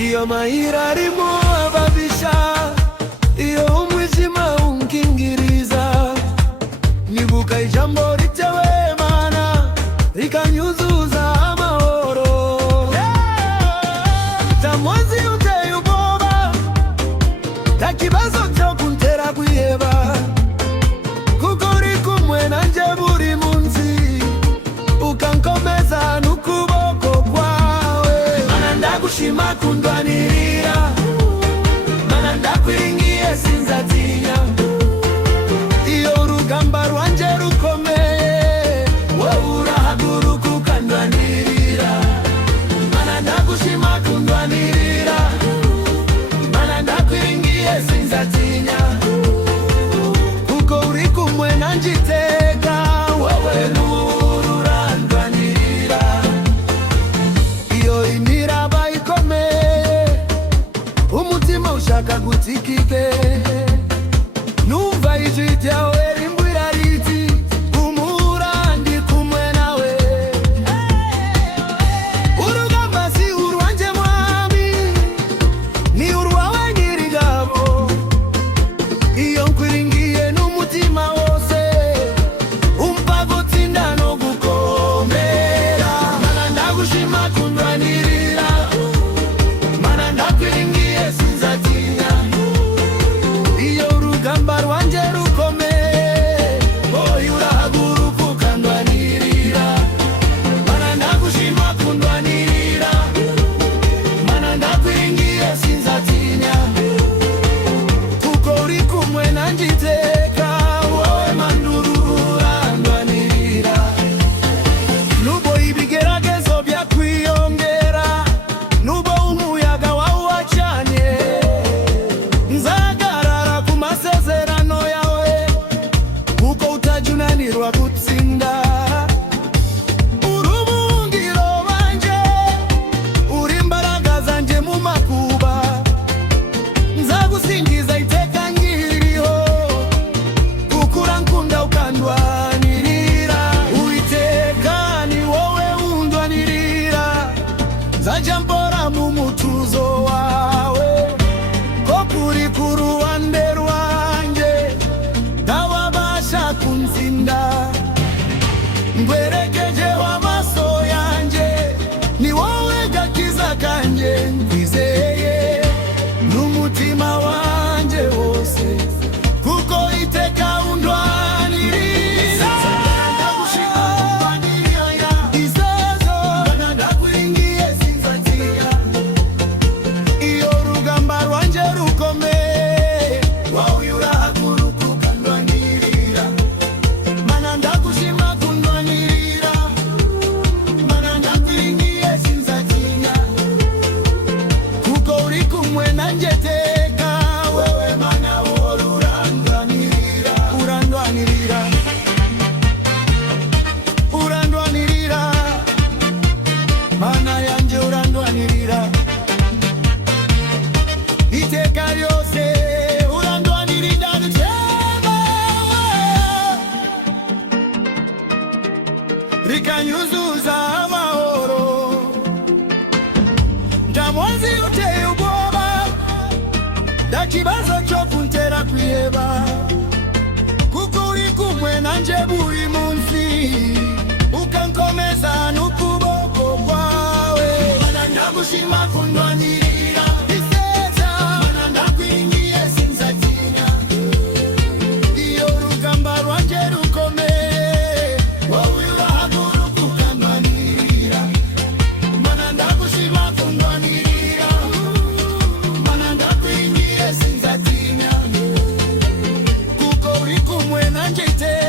iyo mahira arimo ababisha, iyo umwijima unkingiriza, nibuka ijambo ritewe Mana rikanyuzuza amahoro. Tamozi uteye ubwoba, nta kibazo cyo kuntera kwiheba, kuko uri kumwe nanje buri munsi, ukankomeza n'ukuboko kwawe. Mana ndagushima kundwanirira, Mana ndakwiringiye sinzatinya, iyo urugamba rwanje rukomeye, wowe urahaguruka ukandwanirira. Mana ndagushima kundwanirira, Mana ndakwiringiye sinzatinya, kuko uri kumwe nanje iteka, wowe urandwanirira. Iyo imiraba ikomeye, umutima ushaka gutikike, numva ijwi ryawe rimbwira riti humura ndi kumwe nawe. Urugamba si urwanje mwami, ni urwawe nyir'ingabo, iyo nkwiringiye n'umutima wose, umva gutsinda no gukomera. Mana ndagushima kundwanirira, Mana ndakwiringiye sinzatinya, iyo urugamba rwanje rukomeye, wowe urahaguruka ukandwanirira. Mana ndagushima kundwanirira, Mana ndakwiringiye sinzatinya, kuko uri kumwe nanje iteka, wowe Mana urandwanirira. Nubwo ibigeragezo byakwiyongera, nubwo umuyaga wawe wacanye, nzahagarara ku masezerano yawe, kuko utajunanirwa gutsinda. Uri ubuhungiro bwanje, uri imbaraga zanje mu makuba, nzagusingiza iteka nkiriho, kuko urankunda ukandwanirira. Uwiteka ni wowe undwanirira, nzajya mbora mu mutuzo wawe, ko kuri ku ruhande rwanjye, ntawabasha kunzinda. Ngwerekejeho amaso yanjye, ni wowe gakiza kanjye, nkwizeye n'umutima wanjye wose, kuko iteka undwanirira. Ndagushima kundwanirira, izazo Mana ndakwiringiye sinzatinya, iyo urugamba rwanje rukomeye, wowe urahaguruka ukandwanirira. Mana ndagushima kundwanirira, Mana ndakwiringiye sinzatinya, kuko uri kumwe nanje iteka, wowe Mana wowe urandwanirira. Urandwanirira, urandwanirira, Mana yanje urandwanirira, iteka ryose urandwanirira. Ndaceba rikanyuzuza amahoro, Tamozi uteye ubwoba, nta kibazo cyo kuntera kwiheba, kuko uri kumwe nanje buri munsi, ukankomeza n'ukuboko kwawe. Mana ndagushima kundwanirira, iseza Mana ndakwiringiye sinzatinya, iyo urugamba rwanje rukomeye, wowe urahaguruka ukandwanirira. Mana ndagushima kundwanirira, Mana ndakwiringiye sinzatinya, kuko uri kumwe nanje iteka.